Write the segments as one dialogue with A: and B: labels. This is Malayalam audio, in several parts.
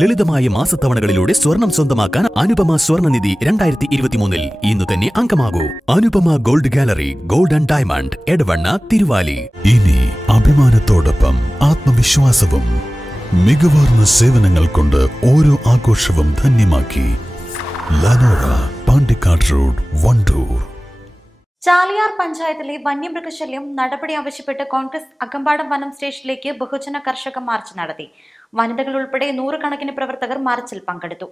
A: ലളിതമായ മാസത്തവണകളിലൂടെ സ്വർണം സ്വന്തമാക്കാൻ അനുപമ സ്വർണനിധി രണ്ടായിരത്തി ഇരുപത്തിമൂന്നിൽ ഇന്ന് തന്നെ അംഗമാകൂ. Anupama gold gallery gold and diamond Edavanna Thiruvali.
B: ഇനി അഭിമാനത്തോടൊപ്പം ആത്മവിശ്വാസവും മികവാർന്ന സേവനങ്ങൾ കൊണ്ട് ഓരോ ആഘോഷവും ധന്യമാക്കി. ലനോറ പാണ്ടിക്കാട് റോഡ് വണ്ടൂർ.
C: ചാലിയാർ പഞ്ചായത്തിലെ വന്യമൃഗശല്യം നടപടി ആവശ്യപ്പെട്ട് കോൺഗ്രസ് അകമ്പാടം വനം സ്റ്റേഷനിലേക്ക് ബഹുജന കർഷക മാർച്ച് നടത്തി. വനിതകൾ ഉൾപ്പെടെ നൂറുകണക്കിന് പ്രവർത്തകർ മാർച്ചിൽ പങ്കെടുത്തു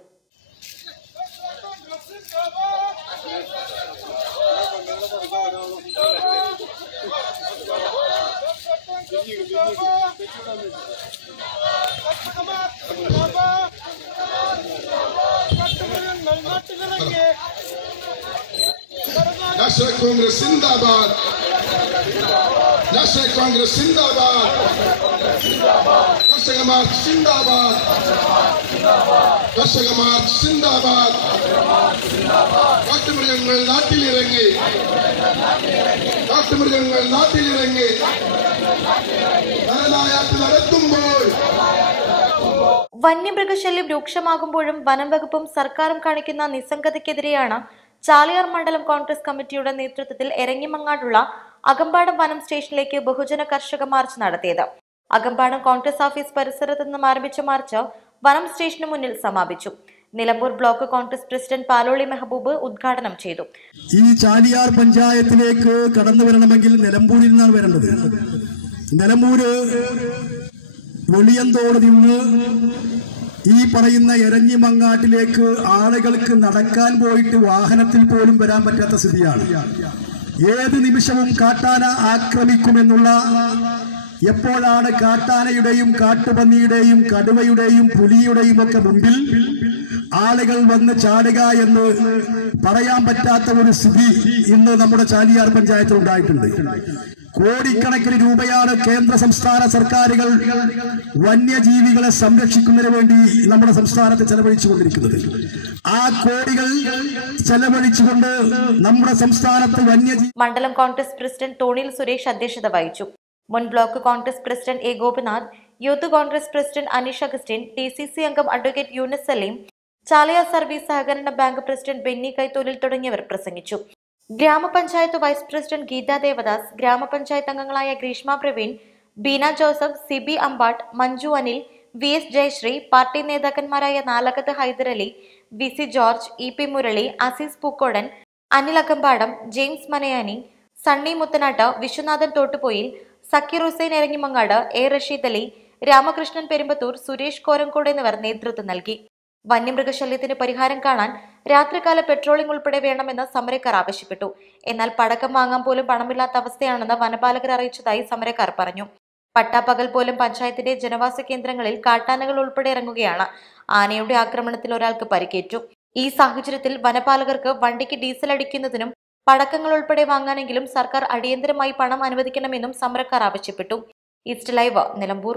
D: നാഷണൽ കോൺഗ്രസ് സിന്ദാബാദ് നാഷണൽ കോൺഗ്രസ് സിന്ദാബാദ് കർഷക മാർച്ച് സിന്ദാബാദ് കർഷക മാർച്ച് സിന്ദാബാദ് കാട്ടുമൃഗങ്ങൾ നാട്ടിലിറങ്ങി കാട്ടുമൃഗങ്ങൾ നാട്ടിലിറങ്ങി നരനായാട്ട് നടത്തുമ്പോൾ
C: വന്യമൃഗശല്യം രൂക്ഷമാകുമ്പോഴും വനം വകുപ്പും സർക്കാരും കാണിക്കുന്ന നിസ്സംഗതയ്ക്കെതിരെയാണ് ചാലിയാർ മണ്ഡലം കോൺഗ്രസ് കമ്മിറ്റിയുടെ നേതൃത്വത്തിൽ എരങ്ങിമങ്ങാടുള്ള അകമ്പാടം വനം സ്റ്റേഷനിലേക്ക് ബഹുജന കർഷക മാർച്ച് നടത്തിയത്. അകമ്പാടം കോൺഗ്രസ് ഓഫീസ് പരിസരത്ത് നിന്നും ആരംഭിച്ച മാർച്ച് വനം സ്റ്റേഷന് മുന്നിൽ സമാപിച്ചു. നിലമ്പൂർ ബ്ലോക്ക് കോൺഗ്രസ് പ്രസിഡന്റ് പാലോളി മെഹബൂബ് ഉദ്ഘാടനം ചെയ്തു.
E: ഈ ചാലിയാർ പഞ്ചായത്തിലേക്ക് കടന്നു വരണമെങ്കിൽ നിലമ്പൂരിൽ നിന്നാണ് വരേണ്ടത്. നിലമ്പൂര് വെളിയന്തോട് നിന്ന് ഈ പറയുന്ന എരഞ്ഞി മങ്ങാട്ടിലേക്ക് ആളുകൾക്ക് നടക്കാൻ പോയിട്ട് വാഹനത്തിൽ പോലും വരാൻ പറ്റാത്ത സ്ഥിതിയാണ്. ഏത് നിമിഷവും കാട്ടാന ആക്രമിക്കുമെന്നുള്ള എപ്പോഴാണ് കാട്ടാനയുടെയും കാട്ടുപന്നിയുടെയും കടുവയുടെയും പുലിയുടെയും ഒക്കെ മുമ്പിൽ ആളുകൾ വന്ന് ചാടുക എന്ന് പറയാൻ പറ്റാത്ത ഒരു സ്ഥിതി ഇന്ന് നമ്മുടെ ചാലിയാർ പഞ്ചായത്തിൽ ഉണ്ടായിട്ടുണ്ട്. കോടിക്കണക്കിന് രൂപയാണ് കേന്ദ്ര സംസ്ഥാന സർക്കാരുകൾ വന്യജീവികളെ സംരക്ഷിക്കുന്നതിന് വേണ്ടി നമ്മുടെ സംസ്ഥാനത്ത് ചെലവഴിച്ചുകൊണ്ടിരിക്കുന്നത്. ആ കോടികൾ ചെലവഴിച്ചുകൊണ്ട് നമ്മുടെ സംസ്ഥാനത്ത് വന്യജീവി
C: മണ്ഡലം കോൺഗ്രസ് പ്രസിഡന്റ് തോണിൽ സുരേഷ് അധ്യക്ഷത വഹിച്ചു. മുൻ block Congress president A Gopinath youth Congress president Aneesh Augustine D C C അംഗം അഡ്വക്കേറ്റ് യൂനിസ് സലീം ചാലിയ സർവീസ് സഹകരണ ബാങ്ക് പ്രസിഡന്റ് ബെന്നി കൈത്തോലിൽ തുടങ്ങിയവർ പ്രസംഗിച്ചു. ഗ്രാമപഞ്ചായത്ത് വൈസ് പ്രസിഡന്റ് ഗീതാ ദേവദാസ് ഗ്രാമപഞ്ചായത്ത് അംഗങ്ങളായ Greeshma Praveen Beena Joseph Sibi Ambatt Manju Anil V S Jayasree party നേതാക്കന്മാരായ Nalakath Hyderali V C George E P Murali Azeez Pookodan Anil Akampadam James Manayani Sunny Muthanatt Viswanathan Thottupoyil Sakkeer Hussain Erangimangad A Rasheed Ali Ramakrishnan Perumbathur Suresh Korangode എന്നിവർ നേതൃത്വം നൽകി. വന്യമൃഗശല്യത്തിന് പരിഹാരം കാണാൻ രാത്രികാല പെട്രോളിംഗ് ഉൾപ്പെടെ വേണമെന്ന് സമരക്കാർ ആവശ്യപ്പെട്ടു. എന്നാൽ പടക്കം വാങ്ങാൻ പോലും പണമില്ലാത്ത അവസ്ഥയാണെന്ന് വനപാലകർ അറിയിച്ചതായി സമരക്കാർ പറഞ്ഞു. പട്ടാപ്പകൽ പോലും പഞ്ചായത്തിന്റെ ജനവാസ കേന്ദ്രങ്ങളിൽ കാട്ടാനകൾ ഉൾപ്പെടെ ഇറങ്ങുകയാണ്. ആനയുടെ ആക്രമണത്തിൽ ഒരാൾക്ക് പരിക്കേറ്റു. ഈ സാഹചര്യത്തിൽ വനപാലകർക്ക് വണ്ടിക്ക് ഡീസൽ അടിക്കുന്നതിനും പടക്കങ്ങൾ ഉൾപ്പെടെ വാങ്ങാനെങ്കിലും സർക്കാർ അടിയന്തരമായി പണം അനുവദിക്കണമെന്നും സമരക്കാർ ആവശ്യപ്പെട്ടു. East live Nilambur.